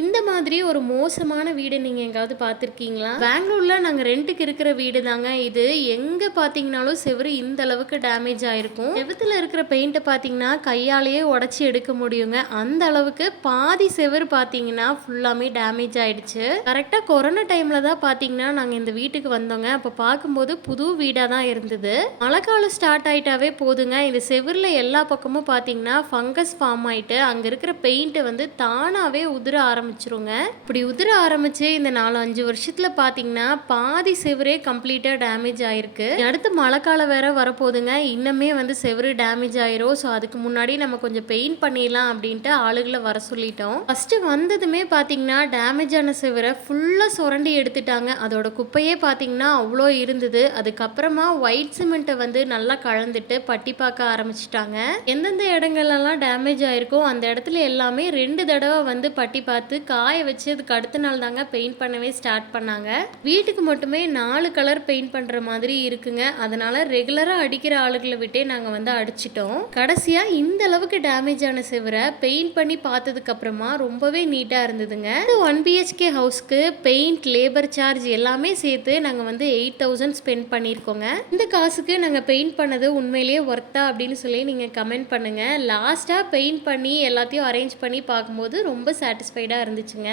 இந்த மாதிரி ஒரு மோசமான வீடு நீங்க எங்காவது பார்த்துருக்கீங்களா? பெங்களூர்ல நாங்க ரென்ட்டுக்கு இருக்கிற வீடு தாங்க இது. எங்க பார்த்தீங்கனாலும் செவுரு இந்த அளவுக்கு டேமேஜ் ஆயிருக்கும். செவுத்துல இருக்கிற பெயிண்ட்ட பார்த்தீங்கன்னா கையாலேயே உடைச்சு எடுக்க முடியுங்க. அந்த அளவுக்கு பாதி செவுரு பார்த்தீங்கன்னா ஃபுல்லாமே டேமேஜ் ஆயிடுச்சு. கரெக்டா கொரோனா டைம்ல தான் பார்த்தீங்கன்னா நாங்க இந்த வீட்டுக்கு வந்தோங்க. அப்ப பார்க்கும்போது புது வீடா தான் இருந்தது. மழைக்காலம் ஸ்டார்ட் ஆயிட்டாவே போதுங்க, இந்த செவுருல எல்லா பக்கமும் பார்த்தீங்கன்னா ஃபங்கஸ் ஃபார்ம் ஆயிட்டு அங்க இருக்கிற பெயிண்ட் வந்து தானாவே உதிர ஆரம்பிச்சிருங்க. இப்படி உதிர ஆரம்பிச்சு இந்த 4-5 வருஷத்துல பாத்தீங்கன்னா பாதி செவரே கம்ப்ளீட்டா டேமேஜ் ஆயிருக்கு. அடுத்து மழைக்காலம் வேற வரப்போகுதுங்க. இன்னமே வந்து செவரு டேமேஜ் ஆயிரும். ஸோ அதுக்கு முன்னாடி நம்ம கொஞ்சம் பெயிண்ட் பண்ணிடலாம் அப்படின்ட்டு ஆளுகளை வர சொல்லிட்டோம். ஃபர்ஸ்ட் வந்ததுமே பாத்தீங்கன்னா டேமேஜ் ஆன செவரை ஃபுல்லா சுரண்டி எடுத்துட்டாங்க. அதோட குப்பையே பாத்தீங்கன்னா அவ்வளோ இருந்தது. அதுக்கப்புறமா ஒயிட் சிமெண்ட்டை வந்து நல்லா கலந்துட்டு பட்டி பார்க்க ஆரம்பிச்சிட்டாங்க. எந்தெந்த இடங்கள்லாம் டேமேஜ் ஆயிருக்கோ அந்த இடத்துல எல்லாமே 2 தடவை வந்து பட்டி பார்த்து காய வச்சு அதுக்கு அடுத்த நாள் தாங்க பெயிண்ட் பண்ணவே ஸ்டார்ட் பண்ணாங்க. வீட்டுக்கு மட்டுமே 4 கலர் பெயிண்ட் பண்ற மாதிரி இருக்குங்க. அதனால ரெகுலரா அடிக்கிற ஆளுகளை விட்டே நாங்க வந்து அடிச்சிட்டோம். கடைசியா இந்த அளவுக்கு டேமேஜ் ஆன செவரை பெயிண்ட் பண்ணி பார்த்ததுக்கு அப்புறமா ரொம்பவே நீட்டா இருந்ததுங்க. 1 BHK ஹவுஸ்க்கு பெயிண்ட், லேபர் சார்ஜ் எல்லாமே சேர்த்து நாங்க வந்து 8000 ஸ்பெண்ட் பண்ணியிருக்கோங்க. இந்த காசுக்கு நாங்க பெயிண்ட் பண்ணது உண்மையிலேயே ஒர்த்தா அப்படின்னு சொல்லி நீங்க கமெண்ட் பண்ணுங்க. லாஸ்டா பெயிண்ட் பண்ணி எல்லாத்தையும் அரேஞ்ச் பண்ணி பார்க்கும்போது ரொம்ப சாட்டிஸ்ஃபைடா இருந்துச்சுங்க.